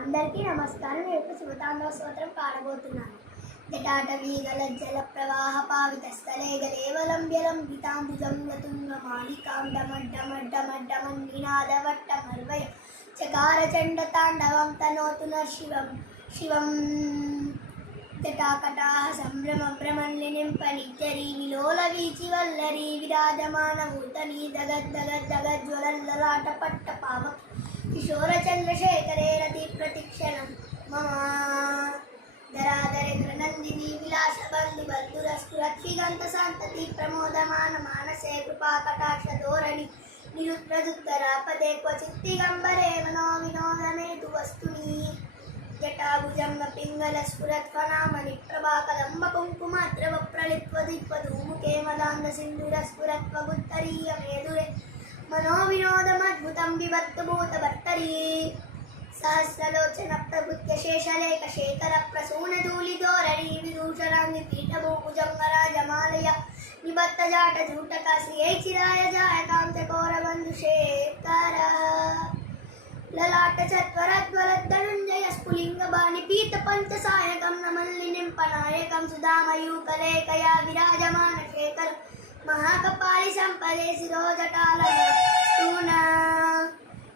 అందరికీ నమస్కారం. నేను శివతాండవ స్తోత్రం పాడబోతున్నాను. జటాటవీగలజ్జల ప్రవాహ పావిత స్థలే గలేవలంబ్యలం వితాంబుజం గతుంగ మాలికాం డమడ్డమడ్డమడ్డమన్నినాదవట్టమర్వయ చకార చండ తాండవం తనోతు శివం శివం జటాకటాహ సంభ్రమ భ్రమన్నింపనిచ్చరీ విలోల వీచి వల్లరీ విరాజమానభూతనీ దగద్దగద్దగజ్వలల్లలాట పట్ట పావం కిశోర చంద్రశేఖరే రతి ప్రతిక్షణం మమ ధరాధరేంద్ర నందిని విలాస బంధు బంధురస్ఫురత్విగంత సంతతి ప్రమోదమాన మానసే కృపా కటాక్ష ధోరణి నిరుద్రదుత్తరాపదే క్వచిత్తిగంబరే మనో వినోదమేతు వస్తుని జటాభుజంగ పింగళ స్ఫురత్వనామని ప్రభాకదంబ కుంకుమాద్రవ ప్రళిత్వదిత్వధూముఖే మదాంధ సింధుర స్ఫురత్వగుత్తరీయ మేధురే మనో వినోదమద్భుతం విభక్తభూత భర్తరీ సహస్రలోచన ప్రభుత్య శేషలేఖ శేఖర ప్రసూన ధూళి ధోరణి విదూషణాంగి పీఠభూజంగరాజమాలయ నిబత్త జాట జూటక శ్రీయై చిరాయ జాయ కాంచకోర బంధు శేఖర లలాట చత్వరద్వలద్ధనుంజయ స్ఫులింగ బాణి పీత పంచసాయకం నమల్లి నింపనాయకం సుధామయూకలేకయా విరాజమాన శేఖర మహాకపాలి సంపదే శిరోజటాల స్తూన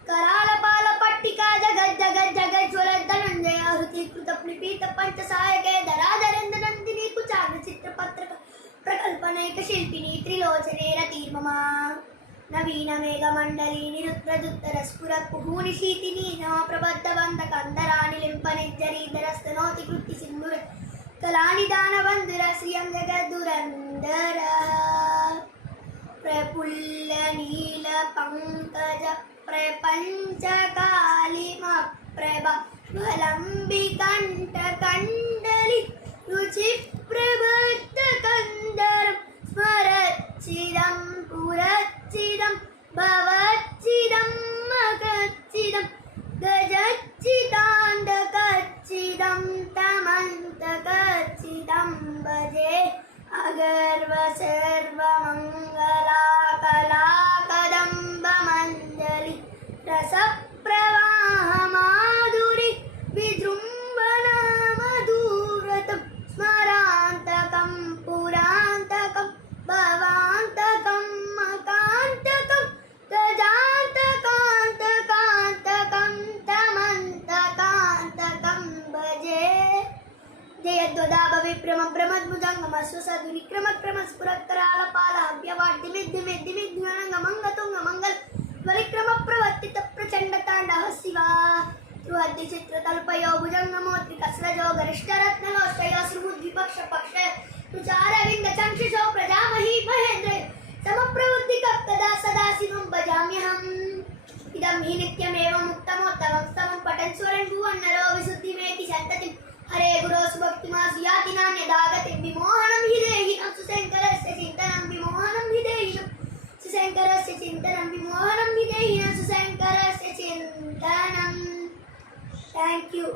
कराल पाल पट्टिका जगत जगत जगत ज्वलद्धनंजय हृतिकृत प्लिपीत पंचसायके धराधरेन्द्र नंदिनी कुचाग्र चित्रपत्र प्रकल्पनैक शिल्पिनी त्रिलोचने रतिर्ममा नवीन मेघमंडली निरुद्रदुत्तर स्फुरत् कुहूनि शीतिनी नव प्रबद्ध बंध कंदरानि लिंपनिज्जरीधरस्तनोति कृत्ति सिंधुर कलानि दान बंधुर श्रियं जगद्दुरंदर प्रफुल्ल नील पंकज प्रपंचकालिमप्रभ ज्वलम्बिकण्ठकण्डलि रुचिप्रबद्धकन्दरं स्मरच्चिदं पुरच्चिदं भवच्चिदं मकच्चिदं गजच्चिदाण्डकच्चिदं तमन्तकच्चिदं भजे अगर्व सर्वमङ्गलाकलाकदम्बमञ्जलि रसप्रवाह माधुरि विजृम्भणा मधुरतं स्मरान्तकं पुरान्तकं भवान्तकं मकान्तकं गजान्तकान्तकान्तकं तमन्तकान्तकं भजे जयद्वदाभ विभ्रम भ्रमद्भुजङ्गमश्वसद्विक्रमक्रम स्फुरत्करालपालाभ्यवाड्डिमिद्दिमिद्दिमिद्दिमनङ्गमङ्गतुङ्गमङ्गल वलिक्रम प्रवर्तित प्रचण्ड ताण्डव शिवा बृहद्दि चित्रतल्पयो भुजङ्गमोत्रिकस्रजो गरिष्ठरत्नलोष्टयो श्रीबुद्धिपक्ष पक्षय तुचारविन्द चक्षुषो प्रजामही महेन्द्र समप्रवृत्तिकप्तदा सदा शिवं भजाम्यहम् इदं हि नित्यमेव मुक्तमोत्तमं स्तमं पठन् स्वरन् भुवन्नरो विशुद्धिमेति सन्ततिम् हरे गुरो सुभक्तिमासु याति नान्यदागतिं विमोहनं हि देहिनं सुशङ्करस्य चिन्तनं विमोहनं हि देहिनं सुशङ्करस्य चिन्तनं विमोहनं हि देहिनं सुशङ्करस्य चिन्तनं। Thank you.